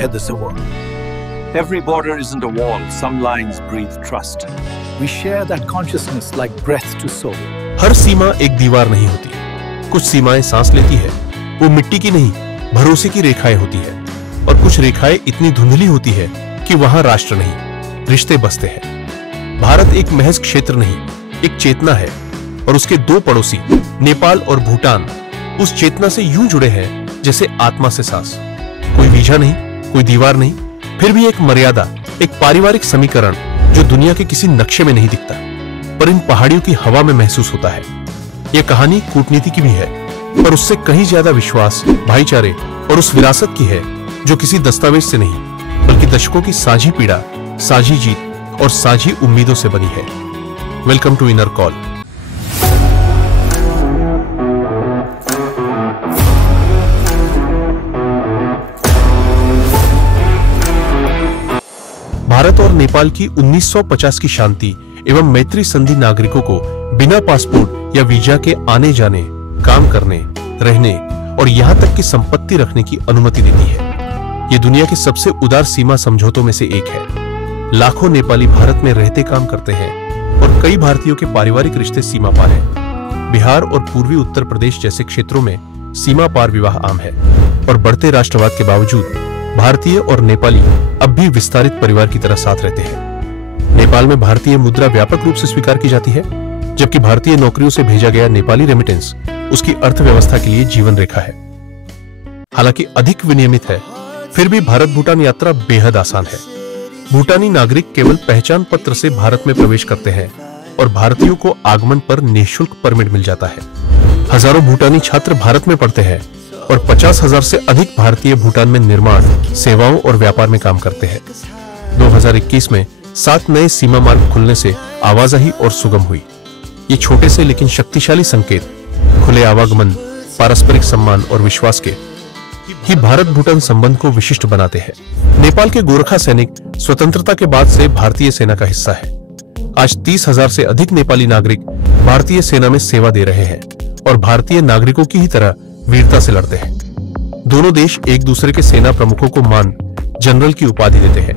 at the Savoy. Every border isn't a wall. Some lines breathe trust. We share that consciousness like breath to soul. हर सीमा एक दीवार नहीं होती। कुछ सीमाएं सांस लेती है, वो मिट्टी की नहीं, भरोसे की रेखाएं होती है। और कुछ रेखाएं इतनी धुंधली होती है कि वहां राष्ट्र नहीं, रिश्ते बसते हैं। भारत एक महज क्षेत्र नहीं, एक चेतना है। और उसके दो पड़ोसी नेपाल और भूटान उस चेतना से यूं जुड़े हैं जैसे आत्मा से सांस। कोई वीजा नहीं, कोई दीवार नहीं, फिर भी एक मर्यादा, एक पारिवारिक समीकरण जो दुनिया के किसी नक्शे में नहीं दिखता, पर इन पहाड़ियों की हवा में महसूस होता है। यह कहानी कूटनीति की भी है, पर उससे कहीं ज्यादा विश्वास, भाईचारे और उस विरासत की है जो किसी दस्तावेज से नहीं, बल्कि दशकों की साझी पीड़ा, साझी जीत और साझी उम्मीदों से बनी है। Welcome to inner call. Bharat और नेपाल की 1950 की शांति एवं मैत्री संधि नागरिकों को बिना पासपोर्ट या वीजा के आने जाने, काम करने, रहने और यहां तक कि संपत्ति रखने की अनुमति देती है। ये दुनिया के सबसे उदार सीमा समझौतों में से एक है। लाखों नेपाली भारत में रहते काम करते हैं और कई भारतीयों के पारिवारिक रिश्ते सीमा पार हैं। बिहार और पूर्वी उत्तर प्रदेश जैसे क्षेत्रों में सीमा पार विवाह आम है और बढ़ते राष्ट्रवाद के बावजूद भारतीय और नेपाली अब भी विस्तारित परिवार की तरह साथ रहते हैं। नेपाल में भारतीय मुद्रा व्यापक रूप से स्वीकार की जाती है, जबकि भारतीय नौकरियों से भेजा गया नेपाली रेमिटेंस उसकी अर्थव्यवस्था के लिए जीवन रेखा है। हालांकि अधिक विनियमित है, फिर भी भारत भूटान यात्रा बेहद आसान है। भूटानी नागरिक केवल पहचान पत्र से भारत में प्रवेश करते हैं और भारतीयों को आगमन पर निःशुल्क परमिट मिल जाता है। हजारों भूटानी छात्र भारत में पढ़ते हैं और 50,000 से अधिक भारतीय भूटान में निर्माण, सेवाओं और व्यापार में काम करते हैं। 2021 में 7 नए सीमा मार्ग खुलने से आवाजाही और सुगम हुई। ये छोटे से लेकिन शक्तिशाली संकेत, खुले आवागमन, पारस्परिक सम्मान और विश्वास के ही भारत भूटान संबंध को विशिष्ट बनाते हैं। नेपाल के गोरखा सैनिक स्वतंत्रता के बाद से भारतीय सेना का हिस्सा है। आज 30,000 से अधिक नेपाली नागरिक भारतीय सेना में सेवा दे रहे हैं और भारतीय नागरिकों की ही तरह वीरता से लड़ते हैं। दोनों देश एक दूसरे के सेना प्रमुखों को मान, जनरल की उपाधि देते हैं।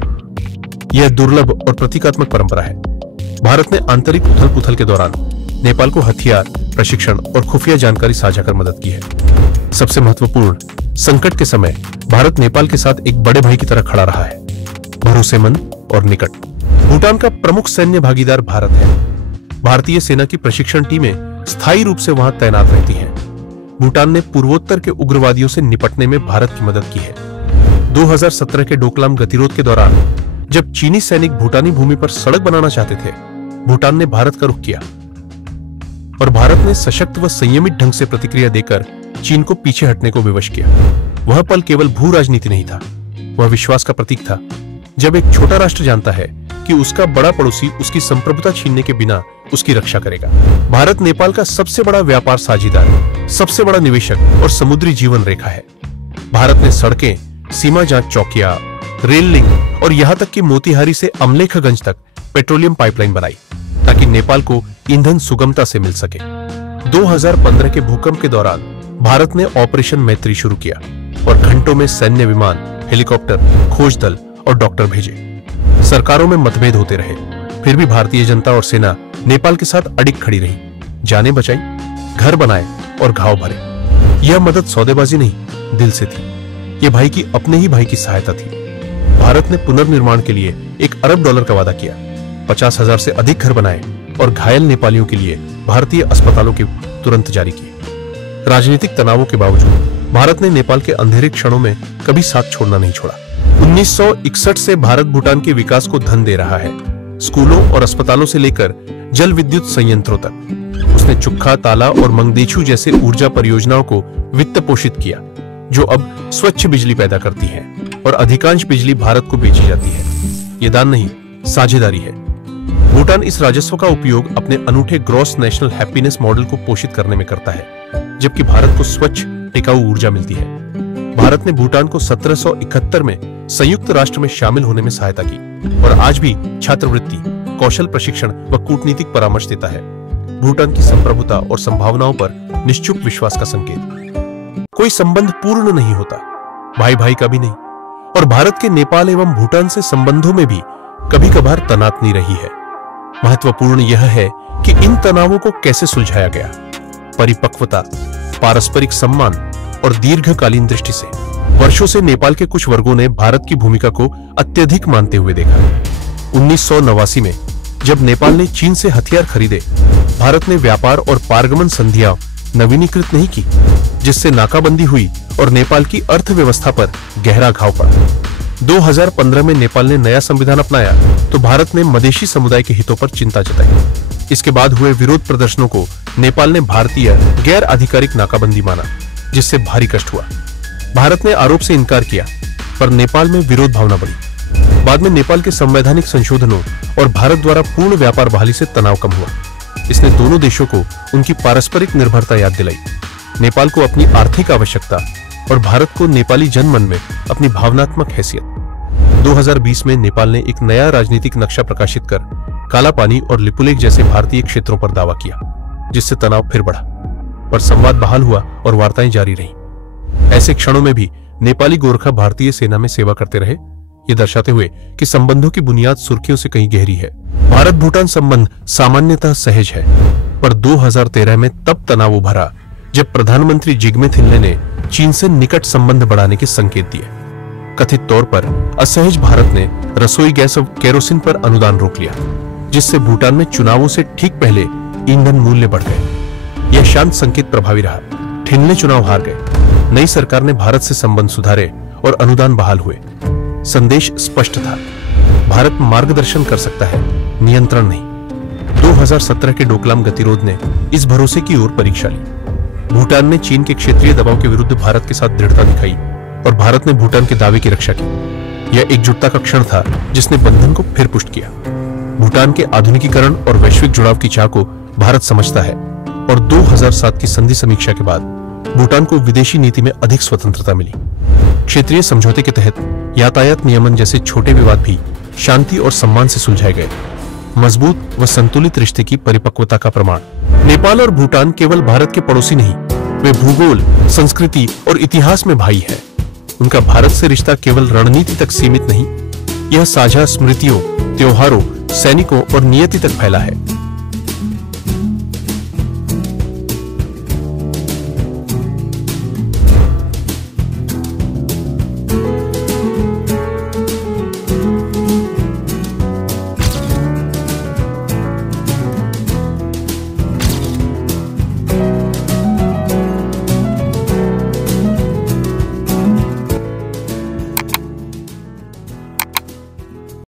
यह दुर्लभ और प्रतीकात्मक परंपरा है। भारत ने आंतरिक उथल-पुथल के दौरान नेपाल को हथियार, प्रशिक्षण और खुफिया जानकारी साझा कर मदद की है। सबसे महत्वपूर्ण, संकट के समय भारत नेपाल के साथ एक बड़े भाई की तरह खड़ा रहा है, भरोसेमंद और निकट। भूटान का प्रमुख सैन्य भागीदार भारत है। भारतीय सेना की प्रशिक्षण टीमें स्थायी रूप से वहां तैनात रहती हैं। भूटान ने पूर्वोत्तर के उग्रवादियों से निपटने में भारत की मदद की है। 2017 के डोकलाम गतिरोध के दौरान जब चीनी सैनिक भूटानी भूमि पर सड़क बनाना चाहते थे, भूटान ने भारत का रुख किया और भारत ने सशक्त व संयमित ढंग से प्रतिक्रिया देकर चीन को पीछे हटने को विवश किया। वह पल केवल भू राजनीति नहीं था, वह विश्वास का प्रतीक था। जब एक छोटा राष्ट्र जानता है कि उसका बड़ा पड़ोसी उसकी संप्रभुता छीनने के बिना उसकी रक्षा करेगा। भारत नेपाल का सबसे बड़ा व्यापार साझीदार, सबसे बड़ा निवेशक और समुद्री जीवन रेखा है। भारत ने सड़कें, सीमा जांच चौकियां, रेल लिंक और यहां तक कि मोतिहारी से अमलेखगंज तक पेट्रोलियम पाइपलाइन बनाई ताकि नेपाल को ईंधन सुगमता से मिल सके। 2015 के भूकंप के दौरान भारत ने ऑपरेशन मैत्री शुरू किया और घंटों में सैन्य विमान, हेलीकॉप्टर, खोज दल और डॉक्टर भेजे। सरकारों में मतभेद होते रहे, फिर भी भारतीय जनता और सेना नेपाल के साथ अडिग खड़ी रही। जानें बचाई, घर बनाए और घाव भरे। यह मदद सौदेबाजी नहीं, दिल से थी। यह भाई की अपने ही भाई की सहायता थी। भारत ने पुनर्निर्माण के लिए $1 अरब का वादा किया, 50,000 से अधिक घर बनाए और घायल नेपालियों के लिए भारतीय अस्पतालों की तुरंत जारी किए। राजनीतिक तनावों के बावजूद भारत ने नेपाल के अंधेरे क्षणों में कभी साथ छोड़ना नहीं छोड़ा। 1961 से भारत भूटान के विकास को धन दे रहा है, स्कूलों और अस्पतालों से लेकर जल विद्युत संयंत्रों तक। उसने चुक्खा, ताला और मंगदेछू जैसे ऊर्जा परियोजनाओं को वित्त पोषित किया, जो अब स्वच्छ बिजली पैदा करती है और अधिकांश बिजली भारत को बेची जाती है। ये दान नहीं, साझेदारी है। भूटान इस राजस्व का उपयोग अपने अनूठे ग्रॉस नेशनल हैप्पीनेस मॉडल को पोषित करने में करता है, जबकि भारत को स्वच्छ टिकाऊ ऊर्जा मिलती है। भारत ने भूटान को 1771 में संयुक्त राष्ट्र में शामिल होने में सहायता की और आज भी छात्रवृत्ति, कौशल प्रशिक्षण व कूटनीतिक परामर्श देता है। भूटान की संप्रभुता और संभावनाओं पर निश्चुप विश्वास का संकेत। कोई संबंध पूर्ण नहीं होता, भाई भाई का भी नहीं। और भारत के नेपाल एवं भूटान से संबंधों में भी कभी कभार तनातनी रही है। महत्वपूर्ण यह है कि इन तनावों को कैसे सुलझाया गया। परिपक्वता, पारस्परिक सम्मान और दीर्घकालीन दृष्टि से। वर्षों से नेपाल के कुछ वर्गों ने भारत की भूमिका को अत्यधिक मानते हुए देखा। 1989 में जब नेपाल ने चीन से हथियार खरीदे, भारत ने व्यापार और पारगमन संधियां नवीनीकृत नहीं की, जिससे नाकाबंदी हुई और नेपाल की अर्थव्यवस्था पर गहरा घाव पड़ा। 2015 में नेपाल ने नया संविधान अपनाया तो भारत ने मधेशी समुदाय के हितों पर चिंता जताई। इसके बाद हुए विरोध प्रदर्शनों को नेपाल ने भारतीय गैर आधिकारिक नाकाबंदी माना, जिससे भारी कष्ट हुआ। भारत ने आरोप से इनकार किया, पर नेपाल में विरोध भावना बढ़ी। बाद में नेपाल के संवैधानिक संशोधनों और भारत द्वारा पूर्ण व्यापार बहाली से तनाव कम हुआ। इसने दोनों देशों को उनकी पारस्परिक निर्भरता याद दिलाई, नेपाल को अपनी आर्थिक आवश्यकता और भारत को नेपाली जनमन में अपनी भावनात्मक हैसियत। 2020 में नेपाल ने एक नया राजनीतिक नक्शा प्रकाशित कर काला पानी और लिपुलेख जैसे भारतीय क्षेत्रों पर दावा किया, जिससे तनाव फिर बढ़ा, पर संवाद बहाल हुआ और वार्ताएं जारी रहीं। ऐसे क्षणों में भी नेपाली गोरखा भारतीय सेना में सेवा करते रहे, ये दर्शाते हुए कि संबंधों की बुनियाद सुर्खियों से कहीं गहरी है। भारत भूटान संबंध सामान्यतः सहज है, पर 2013 में तब तनाव उभरा जब प्रधानमंत्री जिग्मे थिल्ले ने चीन से निकट संबंध बढ़ाने के संकेत दिए। कथित तौर पर असहज भारत ने रसोई गैस और केरोसिन पर अनुदान रोक लिया, जिससे भूटान में चुनावों से ठीक पहले ईंधन मूल्य बढ़ गए। यह शांत संकेत प्रभावी रहा। थिल्ले चुनाव हार गए, नई सरकार ने भारत से संबंध सुधारे और अनुदान बहाल हुए। संदेश स्पष्ट था, भारत मार्गदर्शन कर सकता है, नियंत्रण नहीं। 2017 के डोकलाम गतिरोध ने इस भरोसे की ओर परीक्षा ली। भूटान ने चीन के क्षेत्रीय दबाव के विरुद्ध भारत के साथ दृढ़ता दिखाई और भारत ने भूटान के दावे की रक्षा की। यह एकजुटता का क्षण था जिसने बंधन को फिर पुष्ट किया। भूटान के आधुनिकीकरण और वैश्विक जुड़ाव की चाह को भारत समझता है और 2007 की संधि समीक्षा के बाद भूटान को विदेशी नीति में अधिक स्वतंत्रता मिली। क्षेत्रीय समझौते के तहत यातायात नियमन जैसे छोटे विवाद भी शांति और सम्मान से सुलझाए गए। मजबूत व संतुलित रिश्ते की परिपक्वता का प्रमाण। नेपाल और भूटान केवल भारत के पड़ोसी नहीं, वे भूगोल, संस्कृति और इतिहास में भाई हैं। उनका भारत से रिश्ता केवल रणनीति तक सीमित नहीं, यह साझा स्मृतियों, त्योहारों, सैनिकों और नियति तक फैला है।